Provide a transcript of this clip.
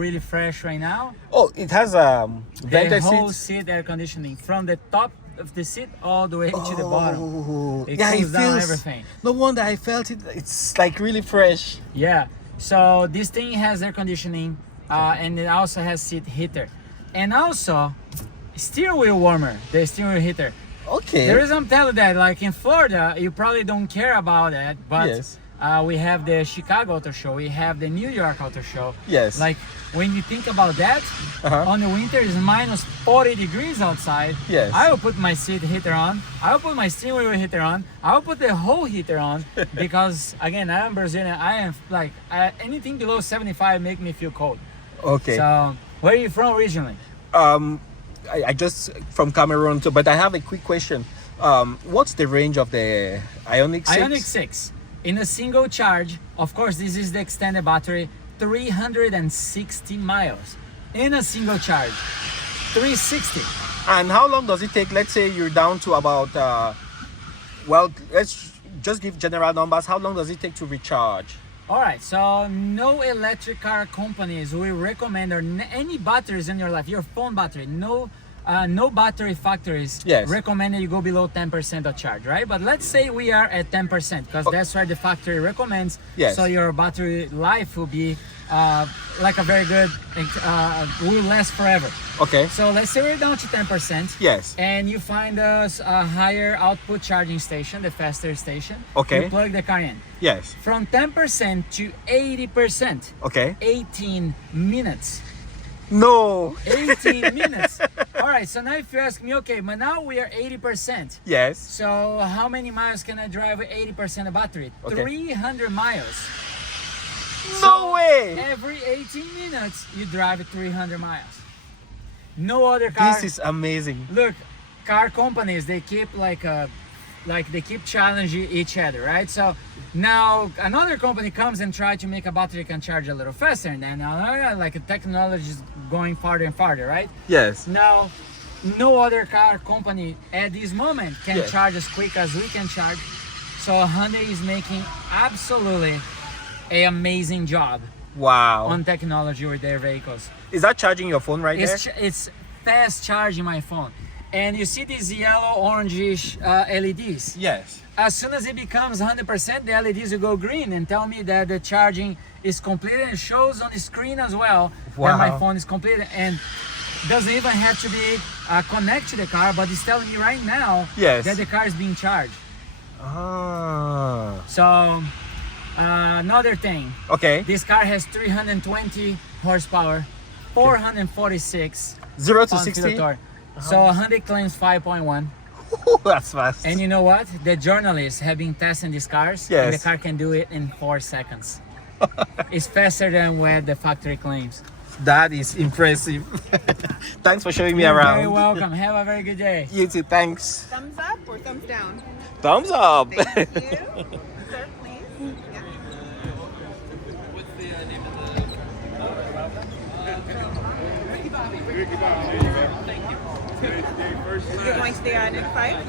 really fresh right now. Oh, it has The whole seats. seat air conditioning from the top of the seat all the way to the bottom. It Yeah, it cools down feels. everything. No wonder I felt it. It's like really fresh. Yeah. So this thing has air conditioning, and it also has seat heater, and also steering wheel warmer. The steering wheel heater. Okay. The reason I'm telling that, like in Florida, you probably don't care about that, but Yes. we have the Chicago Auto Show, we have the New York Auto Show. Yes. Like when you think about that, Uh-huh. on the winter is minus 40 degrees outside. Yes. I will put my seat heater on. I will put my steering wheel heater on. I will put the whole heater on because again, I am Brazilian. I am like anything below 75 make me feel cold. Okay. So where are you from originally? I just from Cameroon too, but I have a quick question. What's the range of the Ioniq 6? Ioniq 6 in a single charge. Of course, this is the extended battery, 360 miles in a single charge. 360. And how long does it take? Let's say you're down to about, well, let's just give general numbers. How long does it take to recharge? All right, so no electric car companies will recommend, or any batteries in your life, your phone battery, no battery factories Yes. recommend that you go below 10% of charge, right? But let's say we are at 10% because that's where the factory recommends. Yes. So your battery life will be like a very good, will last forever. Okay. So let's say we're down to 10%. Yes. And you find us a higher output charging station, the faster station. Okay. You plug the car in. Yes. From 10% to 80%, Okay. 18 minutes. No. 18 minutes. All right, so now if you ask me, okay, but now we are 80%. Yes. So how many miles can I drive with 80% of battery? Okay. 300 miles. No way. Every 18 minutes, you drive 300 miles. No other car. This is amazing. Look, car companies, they keep like they keep challenging each other, right? So now another company comes and try to make a battery can charge a little faster, and then like the technology is going farther and farther, right? Yes. Now, no other car company at this moment can Yes. charge as quick as we can charge. So Hyundai is making absolutely an amazing job Wow. on technology with their vehicles. Is that charging your phone right there? It's fast charging my phone. And you see these yellow orangish LEDs. Yes. As soon as it becomes 100%, the LEDs will go green and tell me that the charging is completed, and shows on the screen as well that my Wow. phone is completed, and doesn't even have to be connected to the car, but it's telling me right now Yes. that the car is being charged. Ah. So another thing, Okay. this car has 320 horsepower, 446 0 to pound-feet of 60. torque. So Hyundai claims 5.1. That's fast. And you know what? The journalists have been testing these cars, and the Yes. car can do it in 4 seconds. It's faster than what the factory claims. That is impressive. Thanks for showing me You're around. very welcome. Have a very good day. You too. Thanks. Thumbs up or thumbs down? Thumbs up. Thank you. Sir, please. Yeah. You're going to the Ioniq 5?